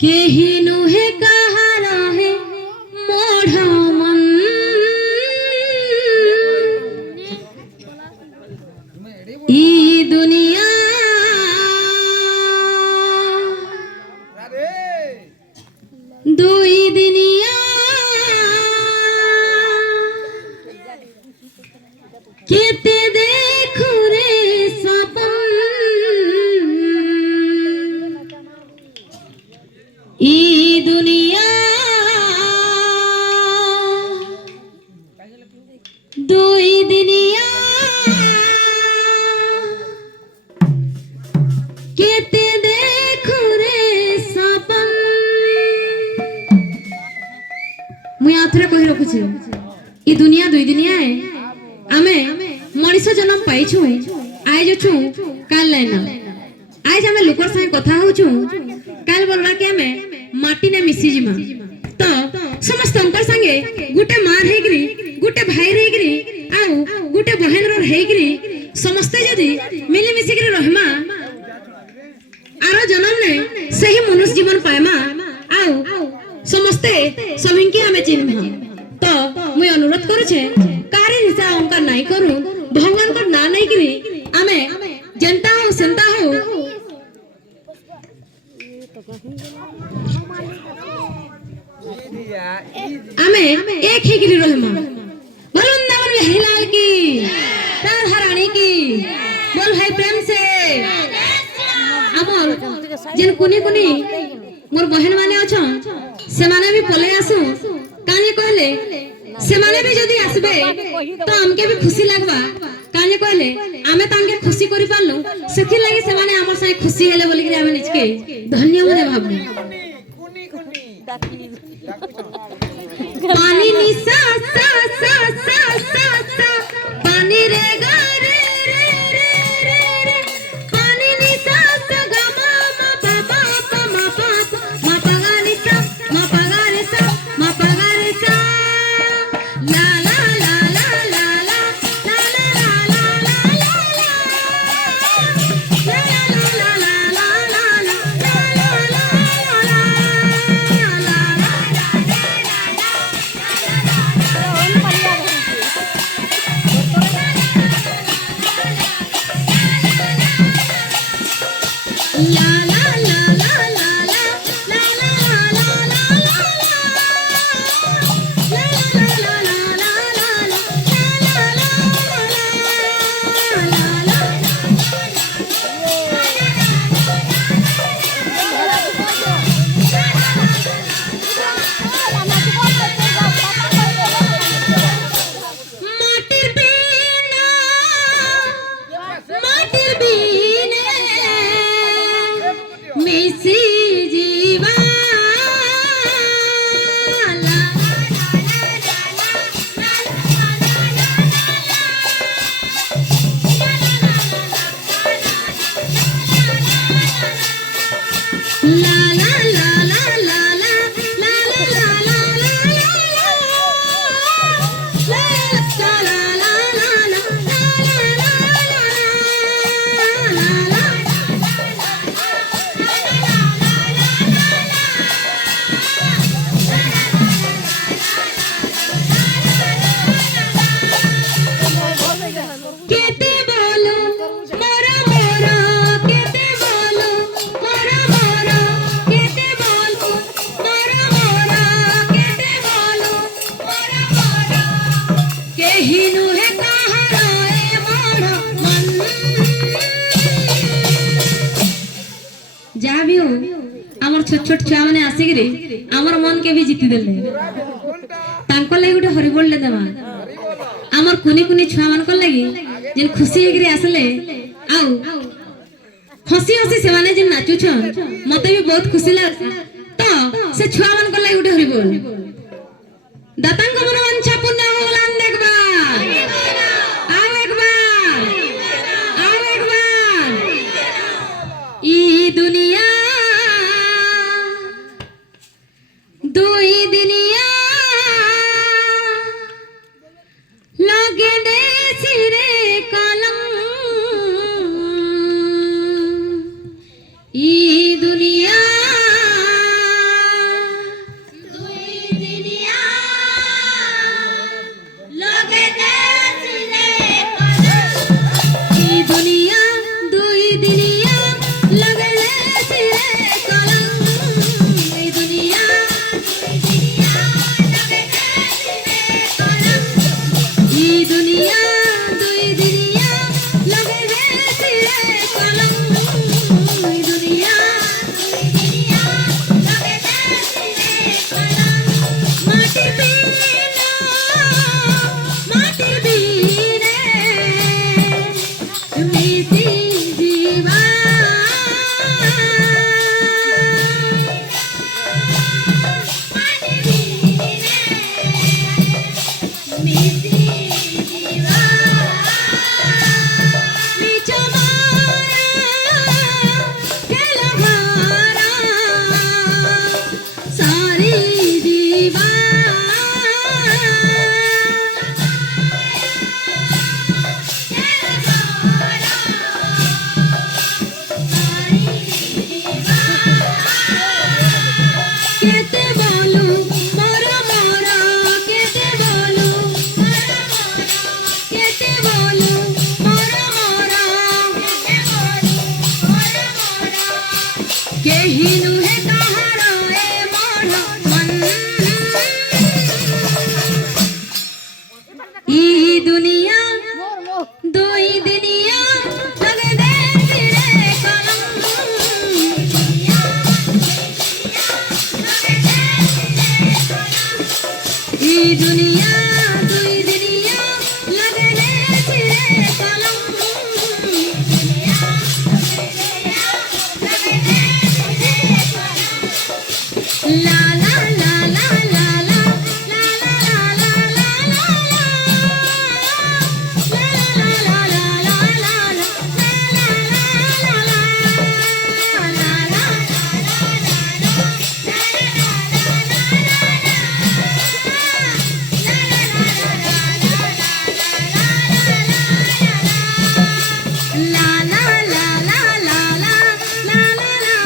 केही नुहे कहार है मोढ़ मन ई दुनिया दुई दिनिया केते देखो रे सपन ई दुनिया दुई दिनिया केते देखो रे सपन मुई आथरे कहि रखुछी ई दुनिया दुई दिनिया है आमे मनीष जन्म पाइछु आज छु काल लाइन आज आमे लोकर संगे कथा होछु काल बोलबा के आमे माटी ने मिसी जिमा तो समस्त अंकर संगे गुटे मार हेगिरी गुटे भाई रेगिरी आउ गुटे बहन रो हेगिरी समस्त जदी मिली मिसी गिरी रहमा आरो जन्म ने सही मनुष्य जीवन पाएमा आउ समस्ते सभी के हमें चिन्ह तो मुई अनुरोध करू छे कारी हिसा अंकर नाई करू भगवान को ना नहीं करी आमे जनता हो संता हो आमे एक ही गिरी रहमा वृंदावन बिहारी लाल की राधा रानी की बोल भाई प्रेम से हमर जिन कुनी कुनी मोर बहन माने अछन से माने भी पले आसु काहे कहले से माने भी जदी आसबे तो हमके भी खुशी लागबा काहे कहले आमे तांगे खुशी करि पालनु सेथि लागि से माने हमर सही खुशी हेले बोली कि आमे निजके धन्य मने भाबनु पानी निसा सा सा सा सा सा पानी रे गा रे रे रे रे पानी निसा सा गा मा मा पा पा पा मा पा मा पा गा निसा मा पा गा रे सा मा पा गा रे सा ला ला ला ला ला ला ला ला ला ला ला ला जहाँ भी हो आमर छोट छोट छुआ माने आसिक आमर मन के भी जीति देले तांको लागि गोटे हरिबोल ले देमा आमर कुनी कुनी छुआ मान को लागि जे खुशी हेगिरी आसले आउ हसी हसी से माने जे नाचु छ मते भी बहुत खुशी लाग तो से छुआ मान को लागि गोटे हरिबोल दातांग मन वांछा पुण्य होलान देखबा आओ एक बार ई दुनिया दुई दिनिया लगे दे सिरे कलम ई दुनिया केही नुहे का